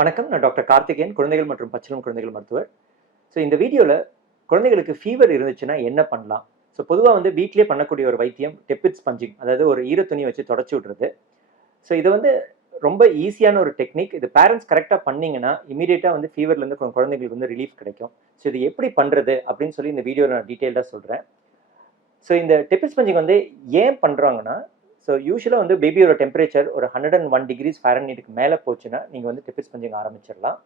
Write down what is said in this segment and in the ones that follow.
வணக்கம். நான் டாக்டர் கார்த்திகேயன், குழந்தைகள் மற்றும் பச்சிளம் குழந்தைகள் மருத்துவர். ஸோ இந்த வீடியோல குழந்தைகளுக்கு ஃபீவர் இருந்துச்சுன்னா என்ன பண்ணலாம்? ஸோ பொதுவா வந்து வீட்லயே பண்ணக்கூடிய ஒரு வைத்தியம் டெபிட் ஸ்பஞ்சிங். அதாவது ஒரு ஈர துணிய வச்சு தொடச்சு விடுறது. ஸோ இது வந்து ரொம்ப ஈஸியான ஒரு டெக்னிக். இது பேரண்ட்ஸ் கரெக்ட்டா பண்ணீங்கன்னா, இம்மீடியட்டா வந்து ஃபீவர்லேருந்து குழந்தைங்களுக்கு வந்து ரிலீஃப் கிடைக்கும். ஸோ இது எப்படி பண்றது அப்படின்னு சொல்லி இந்த வீடியோல நான் டீட்டெயில்டா சொல்றேன். ஸோ இந்த டெபிட் ஸ்பஞ்சிங் வந்து ஏன் பண்றாங்கன்னா, ஸோ யூசுவலா வந்து பேபியோட டெம்பரேச்சர் ஒரு 101 டிகிரிஸ் ஃபாரன்ஹீட்க்கு மேல போச்சுன்னா, நீங்க வந்து டெபிட் ஸ்பஞ்சிங் ஆரம்பிச்சிடலாம்.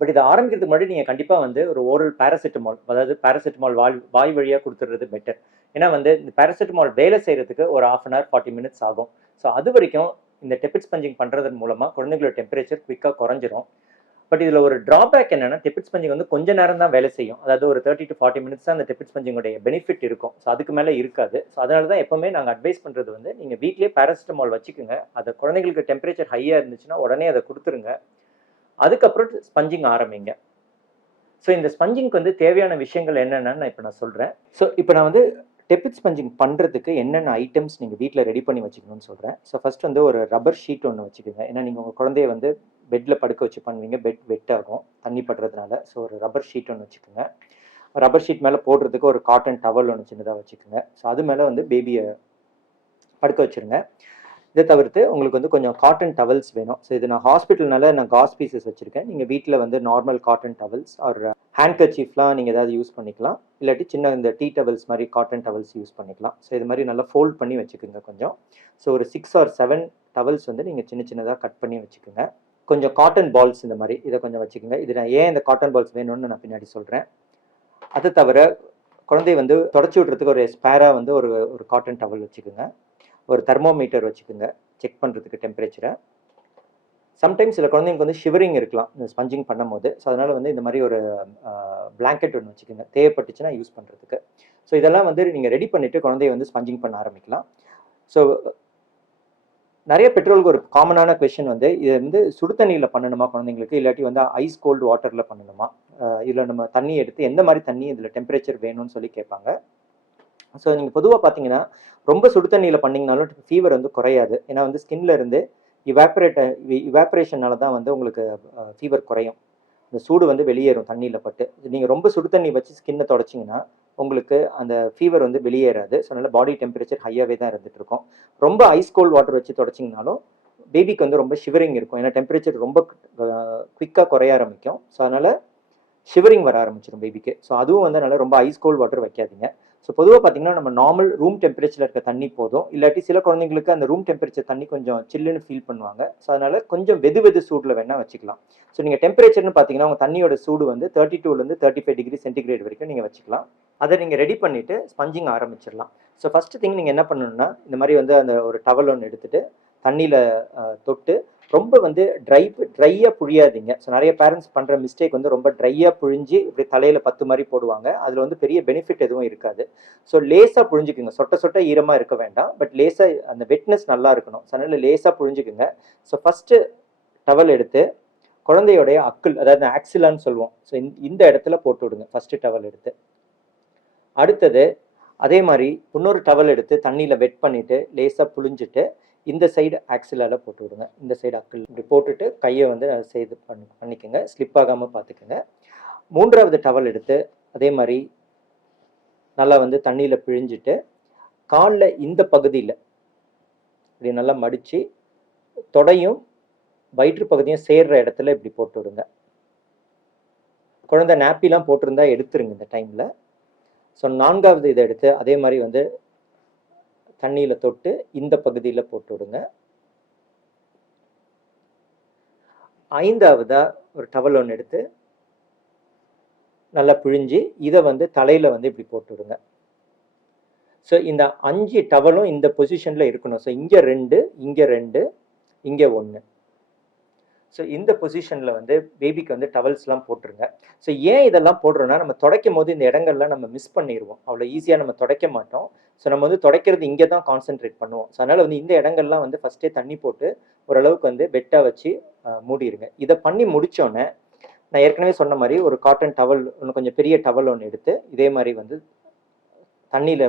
பட் இதை ஆரம்பிக்கிறதுக்கு முன்னாடி நீங்க கண்டிப்பா வந்து ஒரு ஓரல் பேராசிட்டமால், அதாவது பேராசிட்டமால் வாய் வழியா கொடுத்துறது பெட்டர். ஏன்னா வந்து இந்த பேராசிட்டமால் வேலை செய்யறதுக்கு ஒரு 1/2 அன் ஹவர் 40 மினிட்ஸ் ஆகும். ஸோ அது வரைக்கும் இந்த டெபிட் ஸ்பஞ்சிங் பண்றதன் மூலமா குழந்தைங்களோட டெம்பரேச்சர் குவிக்கா குறைஞ்சிரும். பட் இதுல ஒரு டிராபேக் என்னன்னா, டெபிட் ஸ்பஞ்சிங் வந்து கொஞ்ச நேரம் தான் வேலை செய்யும். அதாவது ஒரு 30 to 40 மினிட்ஸ் தான் அந்த டெபிட் ஸ்பஞ்சிங்கோட பெனிஃபிட் இருக்கும். ஸோ அதுக்கு மேல இருக்காது. ஸோ அதனால தான் எப்பவுமே நாங்க அட்வைஸ் பண்றது வந்து, நீங்க வீட்லயே பேராசிட்டமால் வச்சுக்கோங்க. அதை குழந்தைங்களுக்கு டெம்பரேச்சர் ஹையா இருந்துச்சுன்னா உடனே அதை கொடுத்துருங்க. அதுக்கப்புறம் ஸ்பஞ்சிங் ஆரம்பிங்க. ஸோ இந்த ஸ்பஞ்சிங்க்கு வந்து தேவையான விஷயங்கள் என்னென்னு நான் சொல்றேன். ஸோ இப்போ நான் வந்து டெபிட் ஸ்பஞ்சிங் பண்றதுக்கு என்னென்ன ஐட்டம்ஸ் நீங்க வீட்டில் ரெடி பண்ணி வச்சுக்கணும்னு சொல்றேன். ஸோ ஃபர்ஸ்ட் வந்து ஒரு ரப்பர் ஷீட் ஒன்று வச்சுக்கோங்க. ஏன்னா நீங்க உங்க குழந்தைய வந்து பெட்ல படுக்க வச்சு பண்ணுவீங்க. பெட் வெட் ஆகும் தண்ணி படுறதுனால. ஸோ ஒரு ரப்பர் ஷீட் ஒன்று வச்சுக்கோங்க. ரப்பர் ஷீட் மேலே போடுறதுக்கு ஒரு காட்டன் டவல் ஒன்று சின்னதாக வச்சுக்கோங்க. ஸோ அது மேலே வந்து பேபியை படுக்க வச்சிருங்க. இதை தவிர்த்து உங்களுக்கு வந்து கொஞ்சம் காட்டன் டவல்ஸ் வேணும். ஸோ இது நான் ஹாஸ்பிட்டல்னால நான் காஸ் பீசஸ் வச்சுருக்கேன். நீங்கள் வீட்டில் வந்து normal cotton towels or hand கர்ச்சீஃப்லாம் நீங்கள் ஏதாவது யூஸ் பண்ணிக்கலாம். இல்லாட்டி சின்ன இந்த டீ டவல்ஸ் மாதிரி காட்டன் டவல்ஸ் யூஸ் பண்ணிக்கலாம். ஸோ இது மாதிரி நல்லா ஃபோல்ட் பண்ணி வச்சுக்கோங்க கொஞ்சம். ஸோ ஒரு 6 or 7 டவல்ஸ் வந்து நீங்கள் சின்ன சின்னதாக கட் பண்ணி வச்சுக்கோங்க. கொஞ்சம் காட்டன் பால்ஸ் இந்த மாதிரி இதை கொஞ்சம் வச்சுக்கோங்க. இது நான் ஏன் இந்த காட்டன் பால்ஸ் வேணும்னு நான் பின்னாடி சொல்கிறேன். அதை தவிர குழந்தைய வந்து தொடச்சி விட்றதுக்கு ஒரு ஸ்பேராக வந்து ஒரு ஒரு காட்டன் டவல் வச்சுக்கோங்க. ஒரு தெர்மோமீட்டர் வச்சுக்கோங்க செக் பண்ணுறதுக்கு டெம்பரேச்சரை. சம்டைம்ஸ் சில குழந்தைங்களுக்கு வந்து ஷிவரிங் இருக்கலாம் இந்த ஸ்பஞ்சிங் பண்ணும்போது. ஸோ அதனால் வந்து இந்த மாதிரி ஒரு பிளாங்கெட் ஒன்று வச்சுக்கோங்க தேவைப்பட்டுச்சுன்னா யூஸ் பண்ணுறதுக்கு. ஸோ இதெல்லாம் வந்து நீங்கள் ரெடி பண்ணிவிட்டு குழந்தைய வந்து ஸ்பஞ்சிங் பண்ண ஆரம்பிக்கலாம். ஸோ நிறைய பெற்றோர்களுக்கு ஒரு காமனான கொஸ்டின் வந்து, இது வந்து சுடு தண்ணியில் பண்ணணுமா குழந்தைங்களுக்கு, இல்லாட்டி வந்து ஐஸ் கோல்டு வாட்டரில் பண்ணணுமா, இதில் நம்ம தண்ணி எடுத்து எந்த மாதிரி தண்ணி இதில் டெம்பரேச்சர் வேணும்னு சொல்லி கேட்பாங்க. ஸோ நீங்கள் பொதுவாக பார்த்தீங்கன்னா ரொம்ப சுடு தண்ணியில் பண்ணிங்கனாலும் ஃபீவர் வந்து குறையாது. ஏன்னா வந்து ஸ்கின்ல இருந்து இவாப்ரேஷனால தான் வந்து உங்களுக்கு ஃபீவர் குறையும். இந்த சூடு வந்து வெளியேறும் தண்ணியில் பட்டு. நீங்கள் ரொம்ப சுடு தண்ணி வச்சு ஸ்கின்னை தொடச்சிங்கன்னா உங்களுக்கு அந்த ஃபீவர் வந்து வெளியேறாது. ஸோ அதனால் பாடி டெம்பரேச்சர் ஹையாகவே தான் இருந்துட்டு இருக்கும். ரொம்ப ஐஸ் கோல்ட் வாட்டர் வச்சு தொடச்சிங்கனாலும் பேபிக்கு வந்து ரொம்ப ஷிவரிங் இருக்கும். ஏன்னா டெம்பரேச்சர் ரொம்ப குவிக்காக குறைய ஆரம்பிக்கும். ஸோ அதனால் ஷிவரிங் வர ஆரம்பிச்சிடும் பேபிக்கு. ஸோ அதுவும் வந்து அதனால் ரொம்ப ஐஸ் கோல்ட் வாட்டர் வைக்காதீங்க. ஸோ பொதுவாக பார்த்தீங்கன்னா நம்ம நார்மல் ரூம் டெம்பரேச்சரில் இருக்க தண்ணி போதும். இல்லாட்டி சில குழந்தைங்களுக்கு அந்த ரூம் டெம்பரேச்சர் தண்ணி கொஞ்சம் சில்லுன்னு ஃபீல் பண்ணுவாங்க. ஸோ அதனால் கொஞ்சம் வெது சூடில் வேணால் வச்சுக்கலாம். ஸோ நீங்கள் டெம்பரேச்சர்னு பார்த்தீங்கன்னா உங்கள் தண்ணியோட சூடு வந்து 32லேருந்து 35 டிகிரி சென்டிகிரேட் வரைக்கும் நீங்கள் வச்சுக்கலாம். அதை நீங்கள் ரெடி பண்ணிவிட்டு ஸ்பஞ்சிங் ஆரம்பிச்சிடலாம். ஸோ ஃபஸ்ட்டு திங் நீங்கள் என்ன பண்ணணும்னா, இந்த மாதிரி வந்து அந்த ஒரு டவல் ஒன்று எடுத்துகிட்டு தண்ணியில் தொட்டு ரொம்ப வந்து ட்ரையாக புழியாதீங்க. ஸோ நிறைய பேரண்ட்ஸ் பண்ணுற மிஸ்டேக் வந்து ரொம்ப ட்ரையாக புழிஞ்சு இப்படி தலையில் பத்து மாதிரி போடுவாங்க. அதில் வந்து பெரிய பெனிஃபிட் எதுவும் இருக்காது. ஸோ லேசாக புழிஞ்சுக்குங்க. சொட்ட ஈரமாக இருக்க வேண்டாம். பட் லேசாக அந்த வெட்னஸ் நல்லா இருக்கணும். ஸோ அதனால் லேசாக புழிஞ்சுக்குங்க. ஸோ ஃபஸ்ட்டு டவல் எடுத்து குழந்தையோடைய அக்குள், அதாவது ஆக்சிலான்னு சொல்லுவோம். ஸோ இந்த இடத்துல போட்டு விடுங்க ஃபஸ்ட்டு டவல் எடுத்து. அடுத்தது அதே மாதிரி இன்னொரு டவல் எடுத்து தண்ணியில் வெட் பண்ணிவிட்டு லேசாக புழிஞ்சிட்டு இந்த சைடு ஆக்சிலால போட்டு விடுங்க. இந்த சைடு அக்கிள் இப்படி போட்டுட்டு கையை வந்து செய்து பண்ணிக்கோங்க. ஸ்லிப் ஆகாமல் பார்த்துக்கோங்க. மூன்றாவது டவல் எடுத்து அதே மாதிரி நல்லா வந்து தண்ணியில் பிழிஞ்சிட்டு காலில் இந்த பகுதியில் இப்படி நல்லா மடித்து தொடையும் வயிற்று பகுதியும் சேர்ற இடத்துல இப்படி போட்டு விடுங்க. குழந்தை நாப்பிலாம் போட்டிருந்தா எடுத்துருங்க இந்த டைமில். ஸோ நான்காவது இதை எடுத்து அதே மாதிரி வந்து தண்ணியில் தொட்டு இந்த பகுதியில் போட்டு விடுங்க. ஐந்தாவதா ஒரு டவல் ஒன்று எடுத்து நல்லா பிழிஞ்சு இதை வந்து தலையில் வந்து இப்படி போட்டு விடுங்க. ஸோ இந்த 5 டவலும் இந்த பொசிஷனில் இருக்கணும். ஸோ இங்கே 2, இங்கே 2, இங்கே 1. ஸோ இந்த பொசிஷனில் வந்து பேபிக்கு வந்து டவல்ஸ்லாம் போட்டுருங்க. ஸோ ஏன் இதெல்லாம் போடுறோன்னா, நம்ம துடைக்கும் போது இந்த இடங்கள்லாம் நம்ம மிஸ் பண்ணிடுவோம். அவ்வளோ ஈஸியாக நம்ம துடைக்க மாட்டோம். ஸோ நம்ம வந்து துடைக்கிறது இங்கே தான் கான்சென்ட்ரேட் பண்ணுவோம். ஸோ அதனால் வந்து இந்த இடங்கள்லாம் வந்து ஃபஸ்ட்டே தண்ணி போட்டு ஓரளவுக்கு வந்து பெட்டாக வச்சு மூடிடுங்க. இதை பண்ணி முடித்தோன்னே நான் ஏற்கனவே சொன்ன மாதிரி ஒரு காட்டன் டவல் ஒன்று, கொஞ்சம் பெரிய டவல் ஒன்று எடுத்து இதே மாதிரி வந்து தண்ணியில்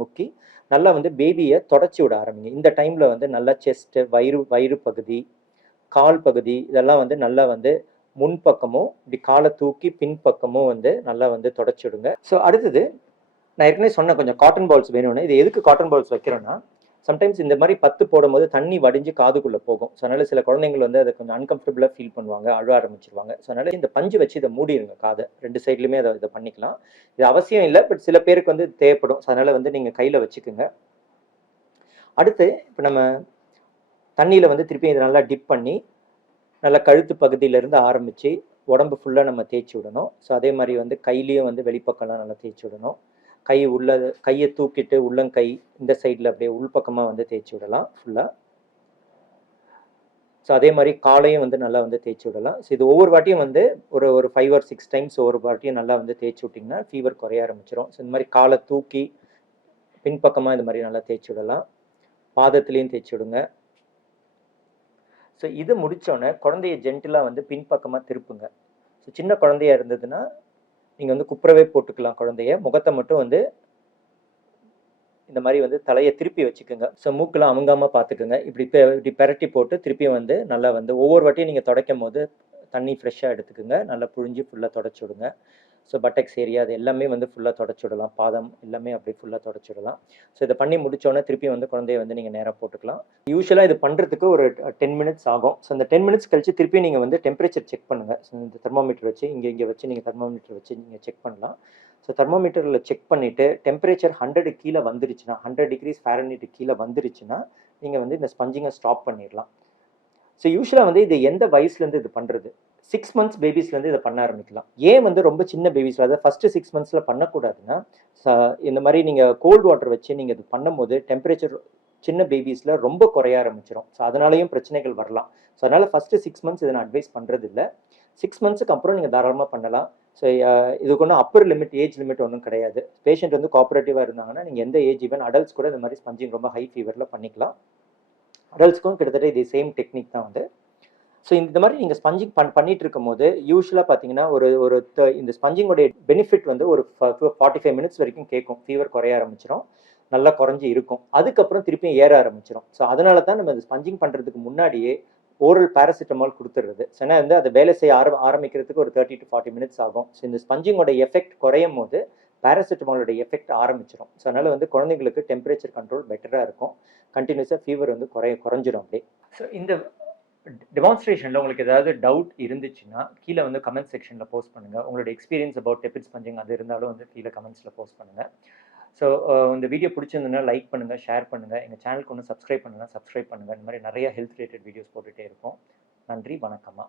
முக்கி நல்லா வந்து பேபியை தொடச்சி விட ஆரம்பிங்க. இந்த டைமில் வந்து நல்லா செஸ்ட்டு, வயிறு பகுதி, கால் பகுதி இதெல்லாம் வந்து நல்லா வந்து முன்பக்கமும் இப்படி காலை தூக்கி பின்பக்கமும் வந்து நல்லா வந்து தொடச்சி விடுங்க. ஸோ அடுத்தது நான் ஏற்கனவே சொன்னேன் கொஞ்சம் காட்டன் பால்ஸ் வேணும்னு. இது எதுக்கு காட்டன் பால்ஸ் வைக்கிறோன்னா, சம்டைம்ஸ் இந்த மாதிரி பத்து போடும்போது தண்ணி வடிஞ்சு காதுக்குள்ளே போகும். ஸோ அதனால சில குழந்தைங்கள் வந்து அதை கொஞ்சம் அன்கம்ஃபர்டபுளாக ஃபீல் பண்ணுவாங்க, அழ ஆரம்பிச்சிருவாங்க. ஸோ அதனால இந்த பஞ்சு வச்சு இதை மூடிடுங்க காதை. 2 சைட்லையுமே இதை பண்ணிக்கலாம். இது அவசியம் இல்லை, பட் சில பேருக்கு வந்து தேவைப்படும். ஸோ அதனால வந்து நீங்கள் கையில் வச்சுக்கோங்க. அடுத்து இப்போ நம்ம தண்ணியில் வந்து திருப்பி இதை நல்லா டிப் பண்ணி நல்லா கழுத்து பகுதியிலேருந்து ஆரம்பித்து உடம்பு ஃபுல்லாக நம்ம தேய்ச்சி விடணும். ஸோ அதே மாதிரி வந்து கையிலையும் வந்து வெளிப்பக்கம்லாம் நல்லா தேய்ச்சி விடணும். கையை தூக்கிட்டு உள்ளங்கை இந்த சைடில் அப்படியே உள்பக்கமாக வந்து தேய்ச்சி விடலாம் ஃபுல்லாக. ஸோ அதே மாதிரி காலையும் வந்து நல்லா வந்து தேய்ச்சி விடலாம். ஸோ இது ஒவ்வொரு வாட்டியும் வந்து ஒரு 5 or 6 டைம்ஸ் ஒவ்வொரு வாட்டியும் நல்லா வந்து தேய்ச்சி விட்டிங்கன்னா ஃபீவர் குறைய ஆரம்பிச்சிடும். ஸோ இந்த மாதிரி காலை தூக்கி பின்பக்கமாக இந்த மாதிரி நல்லா தேய்ச்சி விடலாம். பாதத்துலேயும் தேய்ச்சி விடுங்க. ஸோ இது முடித்தோடனே குழந்தைய ஜென்டிலாக வந்து பின்பக்கமாக திருப்புங்க. ஸோ சின்ன குழந்தையா இருந்ததுன்னா நீங்கள் வந்து குப்புறவே போட்டுக்கலாம் குழந்தைய. முகத்தை மட்டும் வந்து இந்த மாதிரி வந்து தலையை திருப்பி வச்சுக்கோங்க. ஸோ மூக்கெல்லாம் அமுங்காமல் பார்த்துக்குங்க. இப்படி பெரட்டி போட்டு திருப்பியும் வந்து நல்லா வந்து ஒவ்வொரு வாட்டியும் நீங்கள் துடைக்கும் போது தண்ணி ஃப்ரெஷ்ஷாக எடுத்துக்குங்க. நல்லா புழிஞ்சு ஃபுல்லாக தொடச்சி விடுங்க. ஸோ பட்டெக்ஸ் ஏரியா அது எல்லாமே வந்து ஃபுல்லாக தொடச்சி விடலாம். பாதம் எல்லாமே அப்படியே ஃபுல்லாக தொடச்சி விடலாம். ஸோ இதை பண்ணி முடித்தோடனே திருப்பி வந்து குழந்தைய வந்து நீங்கள் நேராக போட்டுக்கலாம். யூஸ்வலாக இது பண்ணுறதுக்கு ஒரு 10 மினிட்ஸ் ஆகும். ஸோ அந்த 10 மினிட்ஸ் கழிச்சு திருப்பி நீங்கள் வந்து டெம்பரேச்சர் செக் பண்ணுங்கள். ஸோ இந்த தெர்மோமீட்டர் வச்சு இங்கே வச்சு நீங்கள் தெர்மோமீட்டர் வச்சு நீங்கள் செக் பண்ணலாம். ஸோ தெர்மோமீட்டரில் செக் பண்ணிவிட்டு டெம்பரேச்சர் 100 கீழே வந்துருச்சுன்னா 100 degrees Fahrenheit கீழே வந்துருச்சுன்னா நீங்கள் வந்து இந்த ஸ்பஞ்சிங்கை ஸ்டாப் பண்ணிடலாம். ஸோ யூஸ்வலாக வந்து இது எந்த வயசுலேருந்து இது பண்ணுறது? 6 months பேபிஸ்லேருந்து இதை பண்ண ஆரம்பிக்கலாம். ஏன் வந்து ரொம்ப சின்ன பேபிஸ் அதாவது ஃபஸ்ட்டு 6 monthsல பண்ணக்கூடாதுன்னா, இந்த மாதிரி நீங்கள் கோல்டு வாட்டர் வச்சு நீங்கள் இது பண்ணும்போது டெம்பரேச்சர் சின்ன பேபிஸில் ரொம்ப குறைய ஆரம்பிச்சிடும். ஸோ அதனாலையும் பிரச்சனைகள் வரலாம். ஸோ அதனால் ஃபஸ்ட்டு 6 months இதை நான் அட்வைஸ் பண்ணுறது இல்லை. 6 monthsக்கு அப்புறம் நீங்கள் தாராளமாக பண்ணலாம். ஸோ இதுக்கு ஒன்றும் அப்பர் லிமிட் ஏஜ் லிமிட் ஒன்றும் கிடையாது. பேஷண்ட் வந்து கோஆப்ரேட்டிவாக இருந்தாங்கன்னா நீங்கள் எந்த ஏஜ் ஈவன் அடல்ட்ஸ் கூட இந்த மாதிரி ஸ்பஞ்சிங் ரொம்ப ஹை ஃபீவரில் பண்ணிக்கலாம். அடல்ட்ஸ்க்கும் கிட்டத்தட்ட இது சேம் டெக்னிக் தான் வந்து. ஸோ இந்த மாதிரி நீங்கள் ஸ்பஞ்சிங் பண்ணிட்டு இருக்கும் போது யூஸ்வலாக பார்த்தீங்கன்னா இந்த ஸ்பஞ்சிங்கோடைய பெனிஃபிட் வந்து ஒரு 45 minutes வரைக்கும் கேட்கும். ஃபீவர் குறைய ஆரம்பிச்சிடும், நல்லா குறைஞ்சி இருக்கும். அதுக்கப்புறம் திருப்பியும் ஏற ஆரம்பிச்சிடும். ஸோ அதனால தான் நம்ம இந்த ஸ்பஞ்சிங் பண்ணுறதுக்கு முன்னாடியே ஓரல் பேராசிட்டமால் கொடுத்துருது. ஸோ ஏன்னா வந்து அதை வேலை செய்ய ஆரம்பிக்கிறதுக்கு ஒரு 30 to 40 minutes ஆகும். ஸோ இந்த ஸ்பஞ்சிங்கோட எஃபெக்ட் குறையும் போது பேராசிட்டமாலோட எஃபெக்ட் ஆரம்பிச்சிடும். ஸோ அதனால் வந்து குழந்தைங்களுக்கு டெம்பரேச்சர் கண்ட்ரோல் பெட்டராக இருக்கும். கண்டினியூஸாக ஃபீவர் வந்து குறைஞ்சிடும் அப்படியே. ஸோ இந்த டெமான்ஸ்ட்ரேஷனில் உங்களுக்கு ஏதாவது டவுட் இருந்துச்சுன்னா கீழே வந்து கமெண்ட் செக்ஷனில் போஸ்ட் பண்ணுங்கள். உங்களோட எக்ஸ்பீரியன்ஸ் அபவுட் டெபிட் ஸ்பஞ்சிங் அது இருந்தாலும் வந்து கீழே கமெண்ட்ஸில் போஸ்ட் பண்ணுங்கள். ஸோ இந்த வீடியோ பிடிச்சிருந்ததுன்னா லைக் பண்ணுங்கள், ஷேர் பண்ணுங்கள். எங்கள் சேனலுக்கு ஒன்று சப்ஸ்கிரைப் பண்ணுங்கள். இந்த மாதிரி நிறைய ஹெல்த் ரிலேட்டட் வீடியோஸ் போட்டுகிட்டே இருக்கோம். நன்றி, வணக்கம்மா.